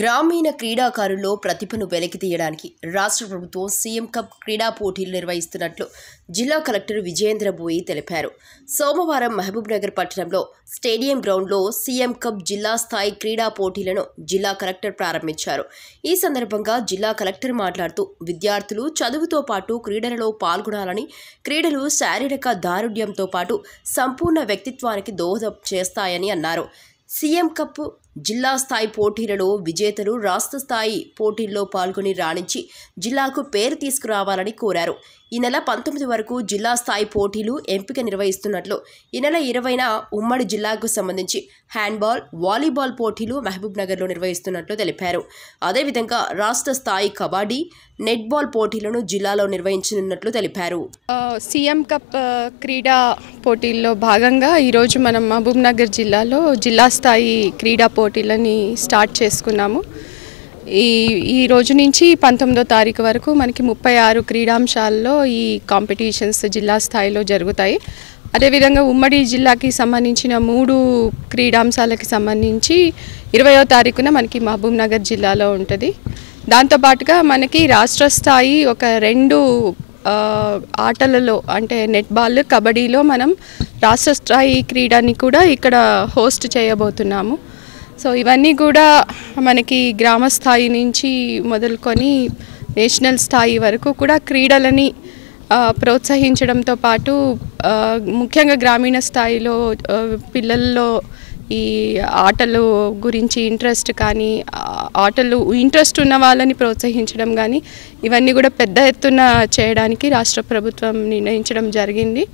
గ్రామీణ క్రీడాకారుల్లో ప్రతిభను వెలికితీయడానికి రాష్ట్ర ప్రభుత్వం సీఎం కప్ క్రీడా పోటీలు నిర్వహిస్తున్నట్లు జిల్లా కలెక్టర్ విజయేంద్ర బోయి తెలిపారు. సోమవారం మహబూబ్నగర్ పట్టణంలో స్టేడియం గ్రౌండ్లో సీఎం కప్ జిల్లా స్థాయి క్రీడా పోటీలను జిల్లా కలెక్టర్ ప్రారంభించారు. ఈ సందర్భంగా జిల్లా కలెక్టర్ మాట్లాడుతూ విద్యార్థులు చదువుతో పాటు క్రీడలలో పాల్గొనాలని, క్రీడలు శారీరక దారుఢ్యంతో పాటు సంపూర్ణ వ్యక్తిత్వానికి దోహదం చేస్తాయని అన్నారు. సీఎం కప్ జిల్లా స్థాయి పోటీలలో విజేతలు రాష్ట్ర స్థాయి పోటీల్లో పాల్గొని రాణించి జిల్లాకు పేరు తీసుకురావాలని కోరారు. ఈ నెల 19 వరకు జిల్లా స్థాయి పోటీలు ఎంపిక నిర్వహిస్తున్నట్లు, ఈ నెల 20న ఉమ్మడి జిల్లాకు సంబంధించి హ్యాండ్బాల్, వాలీబాల్ పోటీలు మహబూబ్నగర్లో నిర్వహిస్తున్నట్లు తెలిపారు. అదేవిధంగా రాష్ట్ర స్థాయి కబడ్డీ, నెట్బాల్ పోటీలను జిల్లాలో నిర్వహించనున్నట్లు తెలిపారు. సీఎం కప్ క్రీడా పోటీల్లో భాగంగా ఈరోజు మనం మహబూబ్నగర్ జిల్లాలో జిల్లా స్థాయి క్రీడా పోటీలని స్టార్ట్ చేసుకున్నాము. ఈ రోజు నుంచి 19వ తారీఖు వరకు మనకి 36 క్రీడాంశాల్లో ఈ కాంపిటీషన్స్ జిల్లా స్థాయిలో జరుగుతాయి. అదేవిధంగా ఉమ్మడి జిల్లాకి సంబంధించిన 3 క్రీడాంశాలకి సంబంధించి 20వ తారీఖున మనకి మహబూబ్నగర్ జిల్లాలో ఉంటుంది. దాంతోపాటుగా మనకి రాష్ట్ర స్థాయి ఒక 2 ఆటలలో అంటే నెట్బాల్, కబడ్డీలో మనం రాష్ట్ర స్థాయి క్రీడని కూడా ఇక్కడ హోస్ట్ చేయబోతున్నాము. సో ఇవన్నీ కూడా మనకి గ్రామ స్థాయి నుంచి మొదలుకొని నేషనల్ స్థాయి వరకు కూడా క్రీడలని ప్రోత్సహించడంతో పాటు ముఖ్యంగా గ్రామీణ స్థాయిలో పిల్లల్లో ఈ ఆటలు గురించి ఇంట్రెస్ట్ కానీ, ఇంట్రెస్ట్ ఉన్న వాళ్ళని ప్రోత్సహించడం కానీ ఇవన్నీ కూడా పెద్ద ఎత్తున చేయడానికి రాష్ట్ర ప్రభుత్వం నిర్ణయించడం జరిగింది.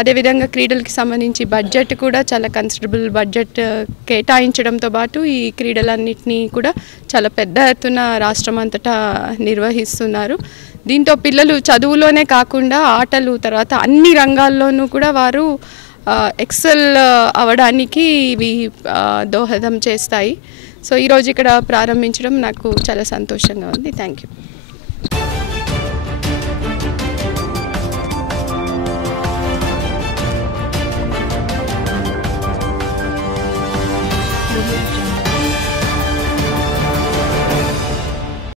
అదేవిధంగా క్రీడలకి సంబంధించి బడ్జెట్ కూడా చాలా కన్సిడరబుల్ బడ్జెట్ కేటాయించడంతో పాటు ఈ క్రీడలన్నింటినీ కూడా చాలా పెద్ద ఎత్తున రాష్ట్రం అంతటా నిర్వహిస్తున్నారు. దీంతో పిల్లలు చదువులోనే కాకుండా ఆటలు, తర్వాత అన్ని రంగాల్లోనూ కూడా వారు ఎక్సెల్ అవ్వడానికి ఇవి దోహదం చేస్తాయి. సో ఈరోజు ఇక్కడ ప్రారంభించడం నాకు చాలా సంతోషంగా ఉంది. Thank you.